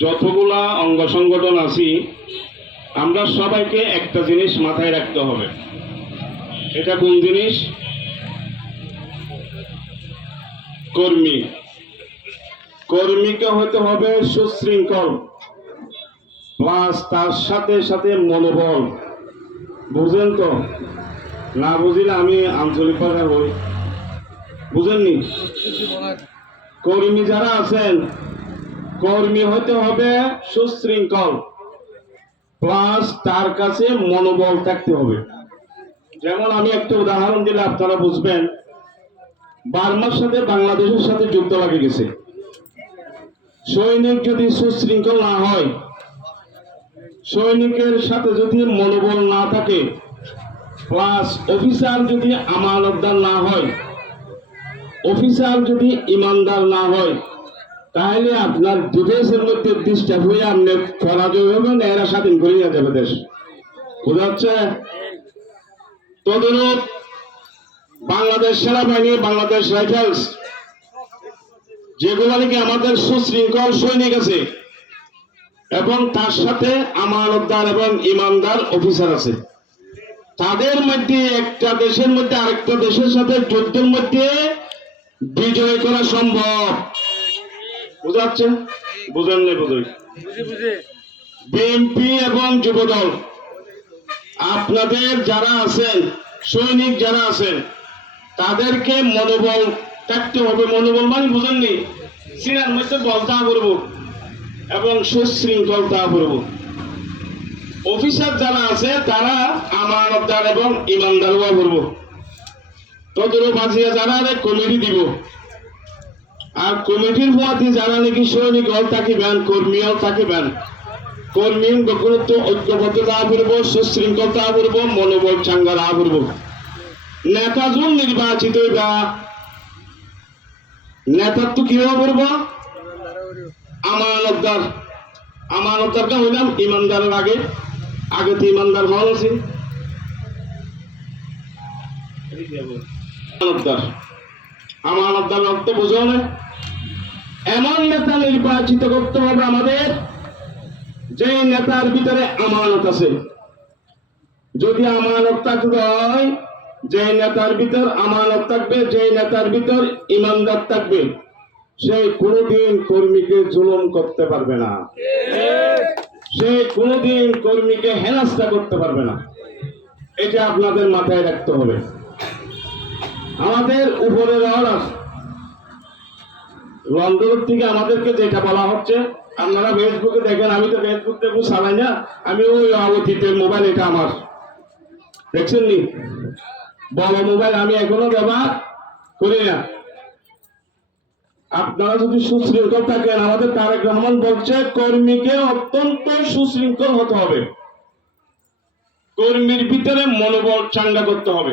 যতগুলা অঙ্গ সংগঠন আছি, আমরা সবাইকে একটা জিনিস মাথায় রাখতে হবে। এটা কোন জিনিস? কর্মী। কর্মীকে হতে হবে সুশৃঙ্খল প্লাস তার সাথে সাথে মনোবল। বুঝেন তো? না বুঝিলে আমি আঞ্চলিক ভাষার হই বুঝেননি? কর্মী যারা আছেন কর্মী হতে হবে সুশৃঙ্খল। প্লাস তার কাছে মনোবল থাকতে হবে। যেমন আমি একটা উদাহরণ দিলে আপনারা বুঝবেন, বার্মার সাথে বাংলাদেশের সাথে যুদ্ধ লাগে গেছে। সৈনিক যদি সুশৃঙ্খল না হয়, সৈনিকের সাথে যদি মনোবল না থাকে প্লাস অফিসার যদি আমানতদার না হয় অফিসার যদি ইমানদার না হয় তাহলে আপনার ডিফেন্সের মধ্যে ডিস্টার্ব হয়ে আপনি পরাজয় হবেন, এরা স্বাধীন করে যাবে দেশ। বোঝা যাচ্ছে? তদরূপ বাংলাদেশ সেনাবাহিনী, বাংলাদেশ রাইফেলস, যেগুলো নাকি আমাদের সুশৃঙ্খল সৈনিক আছে, এবং তার সাথে আমানতদার এবং ইমানদার অফিসার আছে। তাদের মধ্যে একটা দেশের মধ্যে আরেকটা দেশের সাথে যুদ্ধের মধ্যে বিজয় করা সম্ভব। বুঝা যাচ্ছে বুঝেন নাই বুঝই বিএনপি এবং যুবদল আপনাদের যারা আছেন সৈনিক যারা আছেন তাদেরকে মনোবল থাকতে হবে। মনোবল মানে বুঝেননি? সিনার মধ্যে বলতা করব এবং সুশৃঙ্খলতা করব। অফিসার যারা আছে তারা আমানতদার এবং ইমানদার হওয়া করব। তদরূপ বাঁচিয়ে যারা কমিটি দিব। আর কমিটির হওয়াতে যারা নাকি সৈনিক হল থাকিবেন কর্মী হল থাকিবেন কর্মী গুরুত্ব ঐক্যবদ্ধতা করব, সুশৃঙ্খলতা করব, মনোবল চাঙ্গারা নেতা যোন নির্বাচিত হইবা। নেতাত্ব কীভাবে করব? আমানতদার। আমানতদারটা হইলাম ইমানদারের আগে। আগে তো ইমানদার হওয়া আছে আমানতদার। আমানতদার অর্থ বোঝো না এমন নেতা নির্বাচিত করতে হবে আমাদের যে নেতার ভিতরে আমানত আছে। যদি আমানত থাকতে হয় যে নেতার ভিতর আমানত থাকবে যে নেতার ভিতর ইমানদার থাকবে, সে কোনোদিন কর্মীকে জুলুম করতে পারবে না। সে কোনোদিন কর্মীকে হেনাস্তা করতে পারবে না। এটা আপনাদের মাথায় রাখতে হবে। আমাদের উপরের অর্ডার লন্ডন থেকে আমাদেরকে যেটা বলা হচ্ছে, আপনারা ফেসবুকে দেখেন, আমি তো ফেসবুক টেসবুক চালাই না, আমি ওই অতীতের মোবাইল এটা আমার। দেখছেন নি বড় মোবাইল আমি এখনও ব্যবহার করি না। আপনারা যদি সুশৃঙ্খল থাকেন, আমাদের তারেক রহমান বলছে, কর্মীকে অত্যন্ত সুশৃঙ্খল হতে হবে। কর্মীর ভিতরে মনোবল চাঙ্গা করতে হবে।